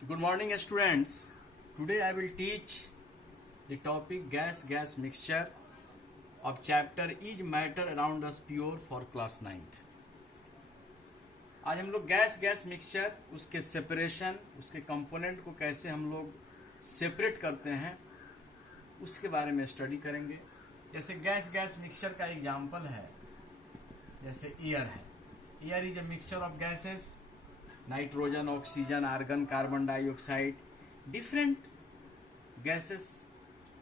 Good morning, students. Today I will teach the topic gas mixture of chapter Is Matter Around Us Pure for class 9th. आज हम लोग gas mixture, उसके separation, उसके component को कैसे हम लोग सेपरेट करते हैं उसके बारे में स्टडी करेंगे। जैसे गैस मिक्सचर का एग्जांपल है, जैसे एयर है। Air is a mixture of gases, nitrogen, oxygen, argon, carbon dioxide, different gases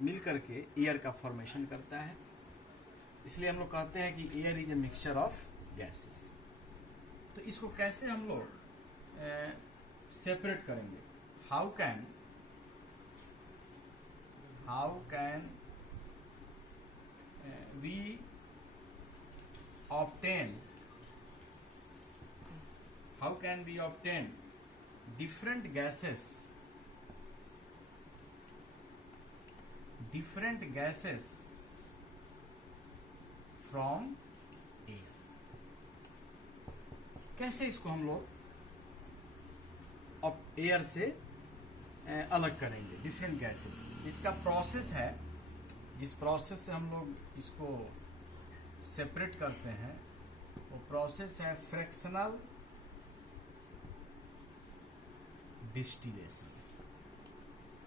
मिलकर के एयर का फॉर्मेशन करता है। इसलिए हम लोग कहते हैं कि air is a mixture of gases. तो इसको कैसे हम लोग सेपरेट करेंगे? How can we obtain different gases from air? कैसे इसको हम लोग एयर से अलग करेंगे डिफरेंट गैसेस? इसका प्रोसेस है, जिस प्रोसेस से हम लोग इसको सेपरेट करते हैं वो प्रोसेस है फ्रैक्शनल डिस्टिलेशन।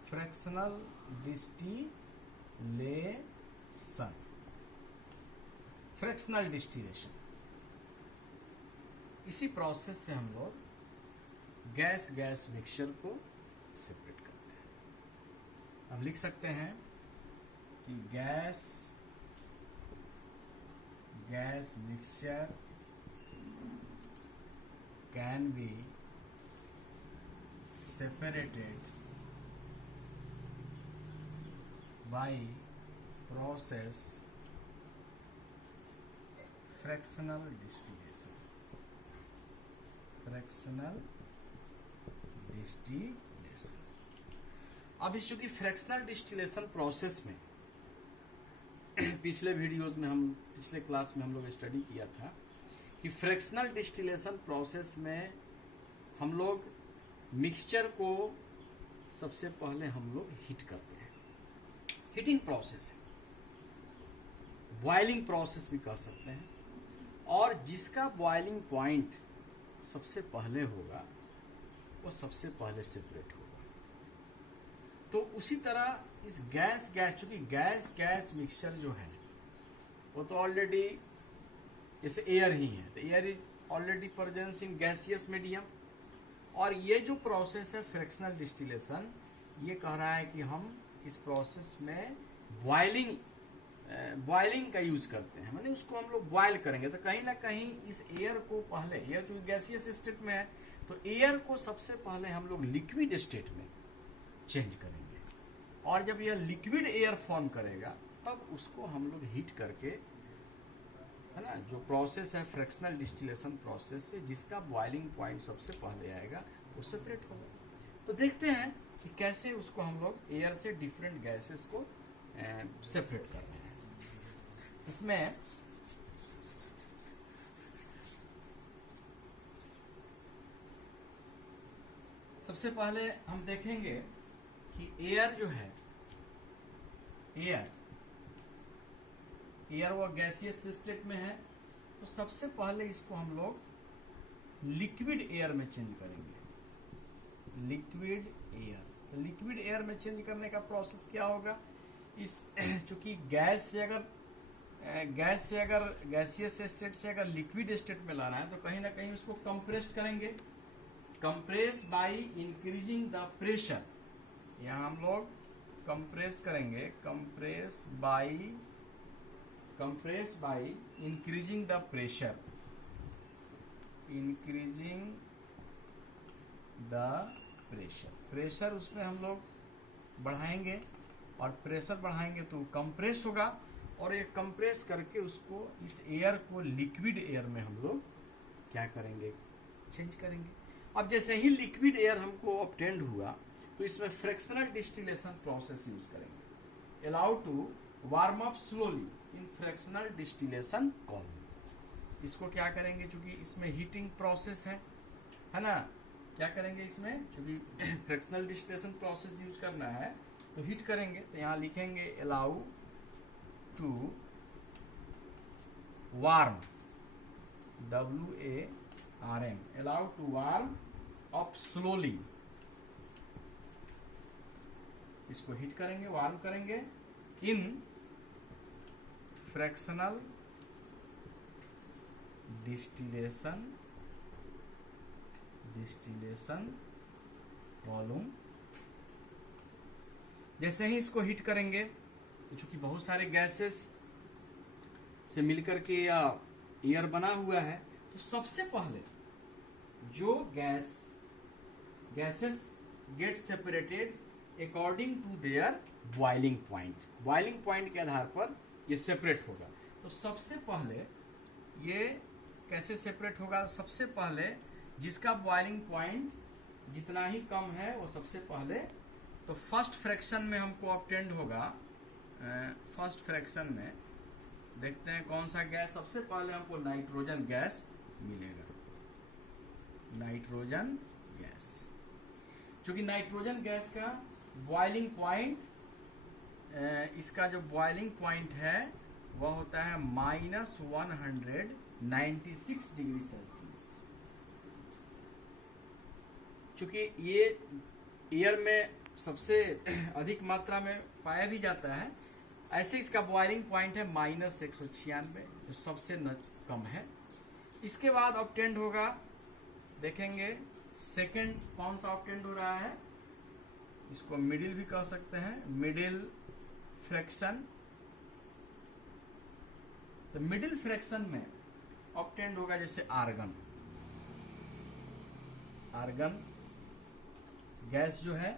फ्रैक्शनल डिस्टिलेशन, इसी प्रोसेस से हम लोग गैस मिक्सचर को सेपरेट करते हैं। हम लिख सकते हैं कि gas mixture can be separated by process fractional distillation। अब इस चूंकि फ्रैक्शनल डिस्टिलेशन प्रोसेस में पिछले क्लास में हम लोग स्टडी किया था कि फ्रैक्शनल डिस्टिलेशन प्रोसेस में हम लोग मिक्सचर को सबसे पहले हम लोग हीट करते हैं। हीटिंग प्रोसेस है, बॉइलिंग प्रोसेस भी कह सकते हैं। और जिसका बॉइलिंग पॉइंट सबसे पहले होगा वो सबसे पहले सेपरेट होगा। तो उसी तरह इस गैस चूंकि गैस मिक्सचर जो है वो तो ऑलरेडी जैसे एयर ही है, तो air is already presence in gaseous medium. और ये जो प्रोसेस है फ्रैक्शनल डिस्टिलेशन, ये कह रहा है कि हम इस प्रोसेस में बॉइलिंग का यूज करते हैं, माने उसको हम लोग बॉयल करेंगे। तो कहीं ना कहीं इस एयर को पहले, एयर जो गैसियस स्टेट में है, तो एयर को सबसे पहले हम लोग लिक्विड स्टेट में चेंज करेंगे। और जब यह लिक्विड एयर फॉर्म करेगा तब उसको हम लोग हीट करके, है ना, जो प्रोसेस है फ्रैक्शनल डिस्टिलेशन प्रोसेस से जिसका बॉइलिंग पॉइंट सबसे पहले आएगा वो सेपरेट होगा। तो देखते हैं कि कैसे उसको हम लोग एयर से डिफरेंट गैसेस को सेपरेट करते हैं। इसमें सबसे पहले हम देखेंगे कि एयर जो है, एयर वो गैसियस स्टेट में है। तो सबसे पहले इसको हम लोग लिक्विड एयर में चेंज करेंगे। लिक्विड एयर में चेंज करने का प्रोसेस क्या होगा? इस चूंकि गैस से अगर गैसियस स्टेट से अगर लिक्विड स्टेट में लाना है तो कहीं ना कहीं उसको कंप्रेस करेंगे। Compress by increasing the pressure. यहाँ हम लोग कंप्रेस करेंगे, compress by increasing the pressure. Pressure उसमें हम लोग बढ़ाएंगे, और प्रेशर बढ़ाएंगे तो कंप्रेस होगा। और ये कंप्रेस करके उसको, इस एयर को लिक्विड एयर में हम लोग क्या करेंगे? चेंज करेंगे। अब जैसे ही लिक्विड एयर हमको ऑब्टेन्ड हुआ तो इसमें फ्रैक्शनल डिस्टिलेशन प्रोसेस यूज करेंगे। Allow to warm up slowly in fractional distillation column. इसको क्या करेंगे, चूंकि इसमें हीटिंग प्रोसेस है ना, क्या करेंगे इसमें, क्योंकि फ्रैक्शनल डिस्टिलेशन प्रोसेस यूज करना है तो हीट करेंगे, तो यहाँ लिखेंगे allow to warm, WARM, allow to warm up slowly, इसको हीट करेंगे, वार्म करेंगे इन फ्रैक्शनल डिस्टिलेशन वॉल्यूम। जैसे ही इसको हीट करेंगे तो चूंकि बहुत सारे गैसेस से मिलकर के या एयर बना हुआ है, तो सबसे पहले जो gases get separated according to their boiling point के आधार पर ये सेपरेट होगा। तो सबसे पहले ये कैसे सेपरेट होगा, सबसे पहले जिसका बॉइलिंग पॉइंट जितना ही कम है वो सबसे पहले, तो फर्स्ट फ्रैक्शन में हमको ऑब्टेंड होगा, फर्स्ट फ्रैक्शन में देखते हैं कौन सा गैस, सबसे पहले हमको नाइट्रोजन गैस मिलेगा, नाइट्रोजन गैस। क्योंकि नाइट्रोजन गैस का बॉइलिंग पॉइंट, इसका जो बॉइलिंग पॉइंट है वह होता है -196 डिग्री सेल्सियस। चूंकि ये एयर में सबसे अधिक मात्रा में पाया भी जाता है, ऐसे इसका बॉइलिंग पॉइंट है -196, जो सबसे कम है। इसके बाद ऑब्टेंड होगा, देखेंगे सेकंड कौन सा ऑब्टेंड हो रहा है, इसको मिडिल भी कह सकते हैं, मिडिल फ्रैक्शन। तो मिडिल फ्रैक्शन में ऑब्टेंड होगा जैसे आर्गन गैस जो है,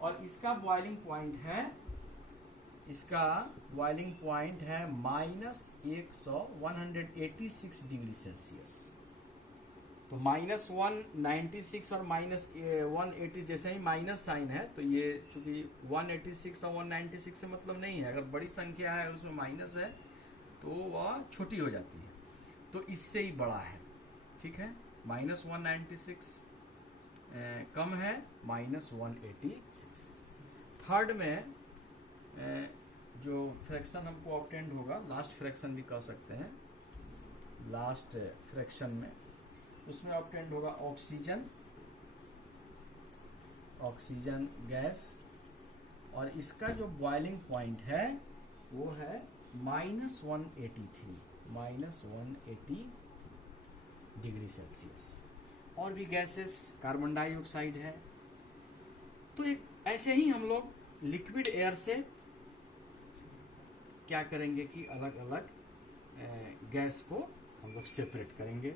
और इसका बॉइलिंग पॉइंट है, -186 डिग्री सेल्सियस। तो -196 और -180, जैसे ही माइनस साइन है तो ये चूंकि 186 और 196 से मतलब नहीं है, अगर बड़ी संख्या है, अगर उसमें माइनस है तो वह छोटी हो जाती है, तो इससे ही बड़ा है, ठीक है। -196 कम है, -186। थर्ड में जो फ्रैक्शन हमको ऑब्टेंड होगा, लास्ट फ्रैक्शन भी कह सकते हैं, लास्ट फ्रैक्शन में उसमें ऑब्टेंड होगा ऑक्सीजन गैस, और इसका जो बॉइलिंग पॉइंट है वो है -180 डिग्री सेल्सियस। और भी गैसेस, कार्बन डाइऑक्साइड है। तो एक ऐसे ही हम लोग लिक्विड एयर से क्या करेंगे कि अलग अलग गैस को हम लोग सेपरेट करेंगे।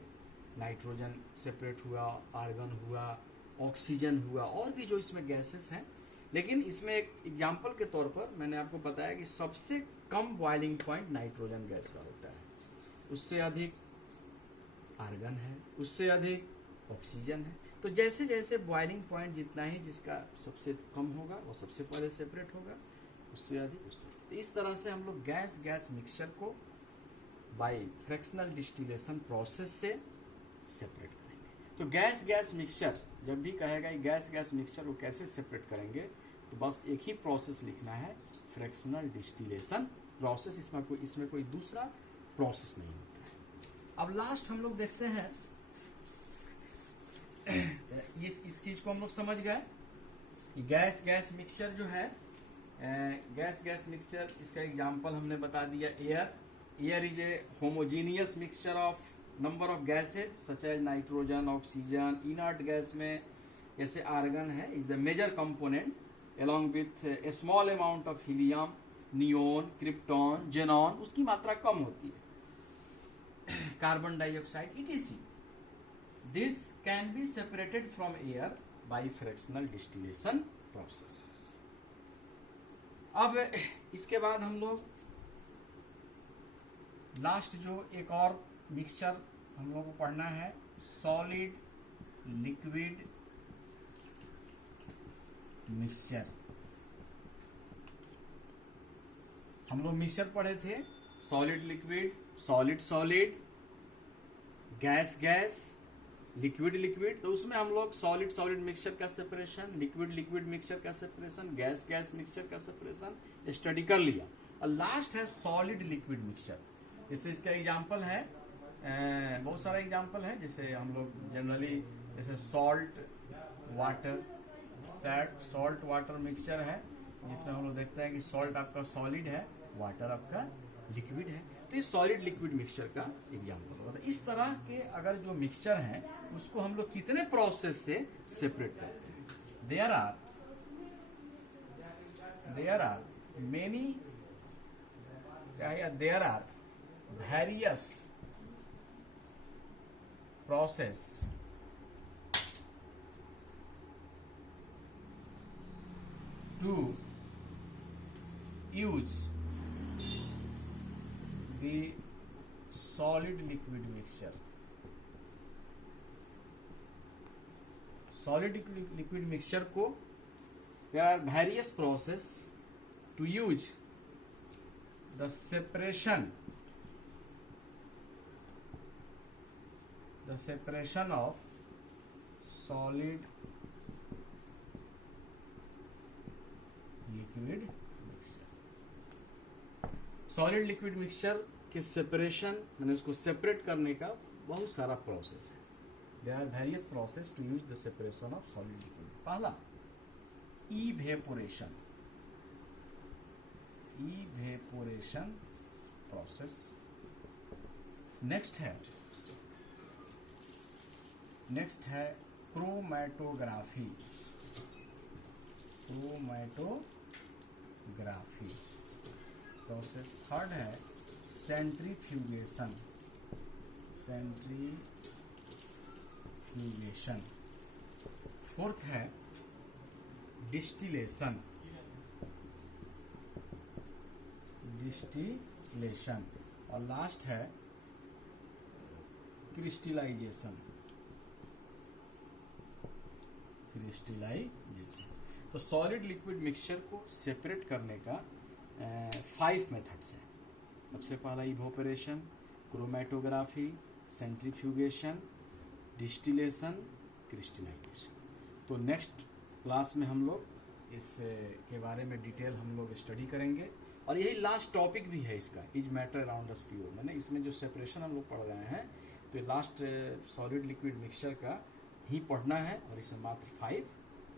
नाइट्रोजन सेपरेट हुआ, आर्गन हुआ, ऑक्सीजन हुआ, और भी जो इसमें गैसेस हैं। लेकिन इसमें एक एग्जाम्पल के तौर पर मैंने आपको बताया कि सबसे कम बॉइलिंग पॉइंट नाइट्रोजन गैस का होता है, उससे अधिक आर्गन है, उससे अधिक ऑक्सीजन है। तो जैसे जैसे बॉइलिंग पॉइंट जितना ही जिसका सबसे कम होगा वो सबसे पहले सेपरेट होगा, उससे अधिक उससे। तो इस तरह से हम लोग गैस मिक्सचर को बाय फ्रैक्शनल डिस्टिलेशन प्रोसेस से सेपरेट करेंगे। तो गैस मिक्सचर जब भी कहेगा गैस मिक्सचर को कैसे सेपरेट करेंगे, तो बस एक ही प्रोसेस लिखना है, फ्रैक्शनल डिस्टिलेशन प्रोसेस। इसमें कोई दूसरा प्रोसेस नहीं होता है। अब लास्ट हम लोग देखते हैं, इस चीज को हम लोग समझ गए कि गैस मिक्सचर जो है, गैस मिक्सचर, इसका एग्जांपल हमने बता दिया, air is a homogeneous mixture of number of gases such as nitrogen, oxygen. Inert gas में जैसे आर्गन है, is the major component along with a small amount of helium, neon, krypton, xenon, उसकी मात्रा कम होती है, carbon dioxide etc. This can be separated from air by fractional distillation process. अब इसके बाद हम लोग लास्ट जो एक और मिक्सचर हम लोग को पढ़ना है, सॉलिड लिक्विड मिक्सचर। हम लोग मिक्सचर पढ़े थे, solid liquid, solid solid, gas liquid liquid, तो उसमें हम लोग सॉलिड सॉलिड मिक्सचर का सेपरेशन, लिक्विड लिक्विड मिक्सचर का सेपरेशन, गैस गैस मिक्सचर का सेपरेशन स्टडी कर लिया। और लास्ट है सॉलिड लिक्विड मिक्सचर। जैसे इसका एग्जांपल है, बहुत सारा एग्जांपल है, जैसे हम लोग जनरली जैसे salt water, salt water mixture है, जिसमें हम लोग देखते हैं कि सॉल्ट आपका सॉलिड है, वाटर आपका लिक्विड है। तो ये सॉलिड लिक्विड मिक्सचर का एग्जांपल होगा। इस तरह के अगर जो मिक्सचर हैं उसको हम लोग कितने प्रोसेस से सेपरेट करते हैं। There are many, there are various process to use the solid liquid mixture. Solid liquid mixture को there are various process to use the separation of solid liquid mixture. Solid liquid mixture के separation, मैंने उसको separate करने का बहुत सारा process है। There are various process to use the separation of solid liquid. पहला इवेपोरेशन प्रोसेस। नेक्स्ट है क्रोमैटोग्राफी प्रोसेस। थर्ड है सेंट्रीफ्यूगेशन। फोर्थ है डिस्टिलेशन। और लास्ट है क्रिस्टलाइजेशन। तो सॉलिड लिक्विड मिक्सचर को सेपरेट करने का 5 मेथड्स हैं। सबसे पहला evaporation, chromatography, centrifugation, distillation, crystallization. तो नेक्स्ट क्लास में हम लोग इसके बारे में डिटेल हम लोग स्टडी करेंगे। और यही लास्ट टॉपिक भी है इसका, is matter around us pure. मैंने इसमें जो सेपरेशन हम लोग पढ़ रहे हैं, तो लास्ट सॉलिड लिक्विड मिक्सचर का ही पढ़ना है। और इसमें मात्र 5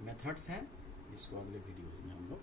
मेथड्स हैं, जिसको अगले वीडियोज में हम लोग